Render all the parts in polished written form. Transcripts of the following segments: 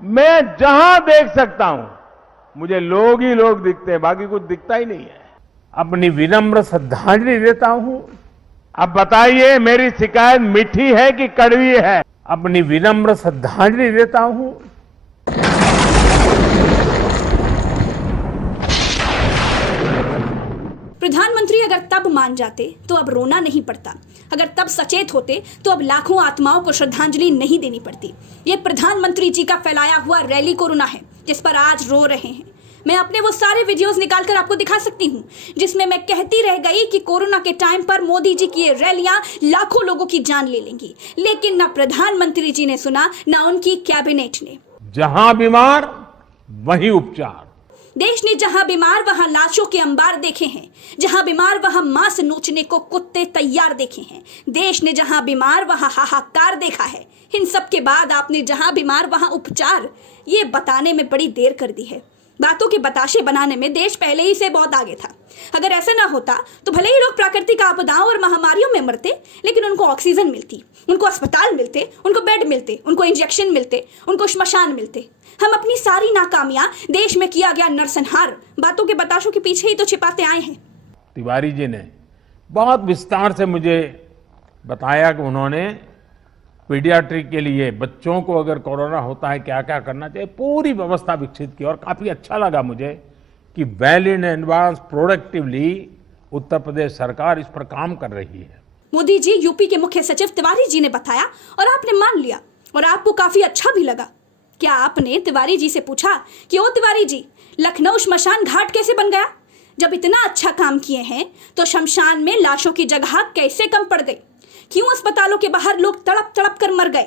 मैं जहां देख सकता हूं मुझे लोग ही लोग दिखते हैं, बाकी कुछ दिखता ही नहीं है। अपनी विनम्र श्रद्धांजलि देता हूं। अब बताइए मेरी शिकायत मीठी है कि कड़वी है? अपनी विनम्र श्रद्धांजलि देता हूं। प्रधानमंत्री अगर तब मान जाते तो अब रोना नहीं पड़ता, अगर तब सचेत होते तो अब लाखों आत्माओं को श्रद्धांजलि नहीं देनी पड़ती। ये प्रधानमंत्री जी का फैलाया हुआ रैली कोरोना है जिस पर आज रो रहे हैं। मैं अपने वो सारे वीडियोस निकालकर आपको दिखा सकती हूँ जिसमें मैं कहती रह गई कि कोरोना के टाइम पर मोदी जी की ये रैलियां लाखों लोगों की जान ले लेंगी, लेकिन ना प्रधानमंत्री जी ने सुना ना उनकी कैबिनेट ने। जहां बीमार वहीं उपचार। देश ने जहां बीमार वहां लाशों के अंबार देखे हैं, जहां बीमार वहां मांस नोचने को कुत्ते तैयार देखे हैं। देश ने जहां बीमार वहां हाहाकार देखा है। इन सब के बाद आपने जहां बीमार वहां उपचार ये बताने में बड़ी देर कर दी है। बातों के बताशे बनाने में देश पहले ही से बहुत आगे था। अगर ऐसा ना होता तो भले ही लोग प्राकृतिक आपदाओं और महामारियों में मरते, लेकिन उनको ऑक्सीजन मिलती, उनको अस्पताल मिलते, उनको बेड मिलते, उनको इंजेक्शन मिलते, उनको श्मशान मिलते। हम अपनी सारी नाकामियां, देश में किया गया नरसंहार बातों के बताशों के पीछे ही तो छिपाते आए हैं। तिवारी जी ने बहुत विस्तार से मुझे बताया कि उन्होंने पीडियाट्रिक के लिए बच्चों को अगर कोरोना होता है क्या क्या करना चाहिए, पूरी व्यवस्था विकसित की। और काफी अच्छा लगा मुझे कि well in advance productively Uttar Pradesh सरकार इस पर काम कर रही है। मोदी जी यूपी के मुख्य सचिव तिवारी जी ने बताया और आपने मान लिया और आपको काफी अच्छा भी लगा। क्या आपने तिवारी जी से पूछा कि ओ तिवारी जी, लखनऊ श्मशान घाट कैसे बन गया? जब इतना अच्छा काम किए हैं तो शमशान में लाशों की जगह कैसे कम पड़ गई? क्यों अस्पतालों के बाहर लोग तड़प तड़प कर मर गए?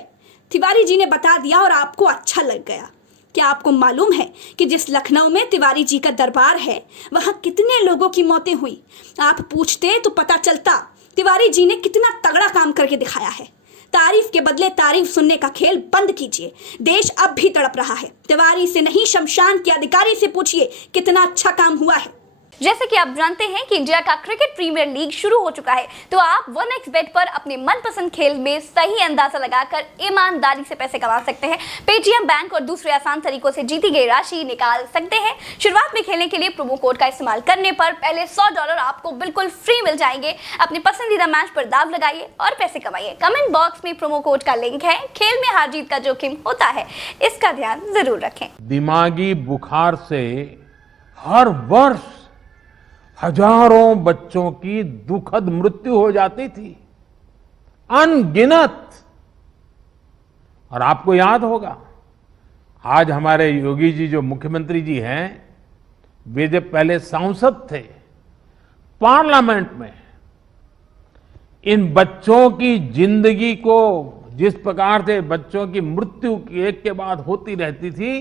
तिवारी जी ने बता दिया और आपको अच्छा लग गया। क्या आपको मालूम है कि जिस लखनऊ में तिवारी जी का दरबार है वहां कितने लोगों की मौतें हुई? आप पूछते तो पता चलता तिवारी जी ने कितना तगड़ा काम करके दिखाया है। तारीफ के बदले तारीफ सुनने का खेल बंद कीजिए। देश अब भी तड़प रहा है। तिवारी से नहीं, शमशान के अधिकारी से पूछिए कितना अच्छा काम हुआ है। जैसे कि आप जानते हैं कि इंडिया का क्रिकेट प्रीमियर लीग शुरू हो चुका है, तो आप 1xBet पर अपने मनपसंद खेल में सही अंदाजा लगाकर ईमानदारी से पैसे कमा सकते हैं। पेटीएम, बैंक और दूसरे आसान तरीकों से जीती गई राशि निकाल सकते हैं। शुरुआत में खेलने के लिए प्रोमो कोड का इस्तेमाल करने पर पहले $100 आपको बिल्कुल फ्री मिल जाएंगे। अपने पसंदीदा मैच पर दाव लगाइए और पैसे कमाइए। कमेंट बॉक्स में प्रोमो कोड का लिंक है। खेल में हार जीत का जोखिम होता है, इसका ध्यान जरूर रखें। दिमागी बुखार से हर वर्ष हजारों बच्चों की दुखद मृत्यु हो जाती थी, अनगिनत। और आपको याद होगा आज हमारे योगी जी जो मुख्यमंत्री जी हैं, वे जब पहले सांसद थे पार्लियामेंट में, इन बच्चों की जिंदगी को जिस प्रकार से बच्चों की मृत्यु एक के बाद होती रहती थी,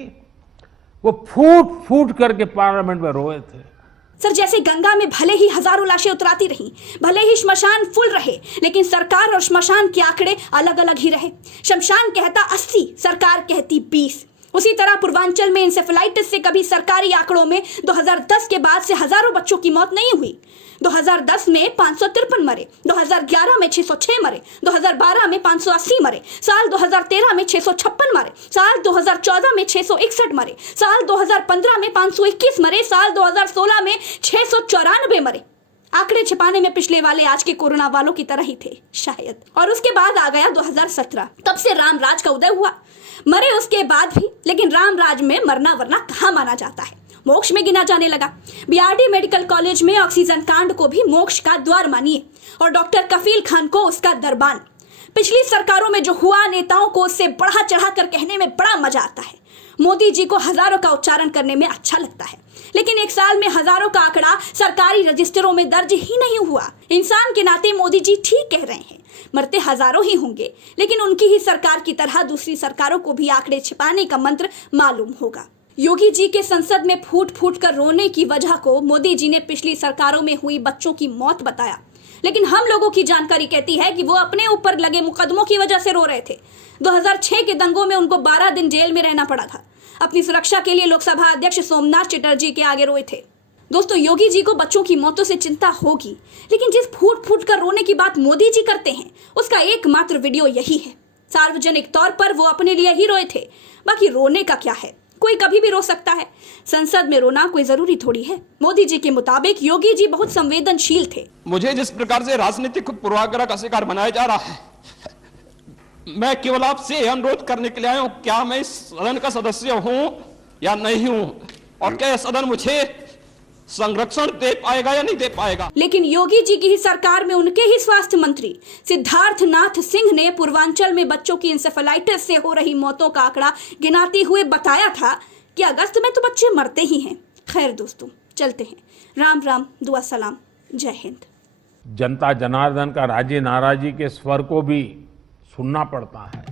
वो फूट फूट करके पार्लियामेंट में रोए थे। सर, जैसे गंगा में भले ही हजारों लाशें उतराती रहीं, भले ही श्मशान फुल रहे, लेकिन सरकार और श्मशान के आंकड़े अलग अलग ही रहे। शमशान कहता 80, सरकार कहती 20। उसी तरह पूर्वांचल में इंसेफेलाइटिस से कभी सरकारी आंकड़ों में 2010 के बाद से हजारों बच्चों की मौत नहीं हुई। 2010 में 553 मरे, 2011 में 606 मरे, 2012 में 580 मरे, साल 2013 में 656 मरे, साल 2014 में 661 मरे, साल 2015 में 521 मरे, साल 2016 में 694 मरे। आंकड़े छिपाने में पिछले वाले आज के कोरोना वालों की तरह ही थे शायद। और उसके बाद आ गया 2017, तब से रामराज का उदय हुआ। मरे उसके बाद भी, लेकिन रामराज में मरना वरना कहाँ माना जाता है, मोक्ष में गिना जाने लगा। बीआरडी मेडिकल कॉलेज में ऑक्सीजन कांड को भी मोक्ष का द्वार मानिए और डॉक्टर कफील खान को उसका दरबान। पिछली सरकारों में जो हुआ, नेताओं को उससे बढ़ा चढ़ा कर कहने में बड़ा मजा आता है। मोदी जी को हजारों का उच्चारण करने में अच्छा लगता है, लेकिन एक साल में हजारों का आंकड़ा सरकारी रजिस्टरों में दर्ज ही नहीं हुआ। इंसान के नाते मोदी जी ठीक कह रहे हैं, मरते हजारों ही होंगे, लेकिन उनकी ही सरकार की तरह दूसरी सरकारों को भी आंकड़े छिपाने का मंत्र मालूम होगा। योगी जी के संसद में फूट फूट कर रोने की वजह को मोदी जी ने पिछली सरकारों में हुई बच्चों की मौत बताया, लेकिन हम लोगों की जानकारी कहती है कि वो अपने ऊपर लगे मुकदमों की वजह से रो रहे थे। 2006 के दंगों में उनको 12 दिन जेल में रहना पड़ा था। अपनी सुरक्षा के लिए लोकसभा अध्यक्ष सोमनाथ चटर्जी के आगे रोए थे। दोस्तों, योगी जी को बच्चों की मौतों से चिंता होगी, लेकिन जिस फूट फूट कर रोने की बात मोदी जी करते हैं उसका एकमात्र वीडियो यही है। सार्वजनिक तौर पर वो अपने लिए ही रोए थे, बाकी रोने का क्या है, कोई कभी भी रो सकता है। संसद में रोना कोई जरूरी थोड़ी है। मोदी जी के मुताबिक योगी जी बहुत संवेदनशील थे। मुझे जिस प्रकार से राजनीतिक पूर्वाग्रह का शिकार बनाया जा रहा है, मैं केवल आपसे अनुरोध करने के लिए आया हूं, क्या मैं इस सदन का सदस्य हूं या नहीं हूं, और क्या सदन मुझे संरक्षण दे पाएगा या नहीं दे पाएगा। लेकिन योगी जी की ही सरकार में उनके ही स्वास्थ्य मंत्री सिद्धार्थ नाथ सिंह ने पूर्वांचल में बच्चों की इंसेफेलाइटिस से हो रही मौतों का आंकड़ा गिनाते हुए बताया था कि अगस्त में तो बच्चे मरते ही हैं। खैर दोस्तों, चलते हैं। राम राम, दुआ सलाम, जय हिंद। जनता जनार्दन का राजी नाराजी के स्वर को भी सुनना पड़ता है।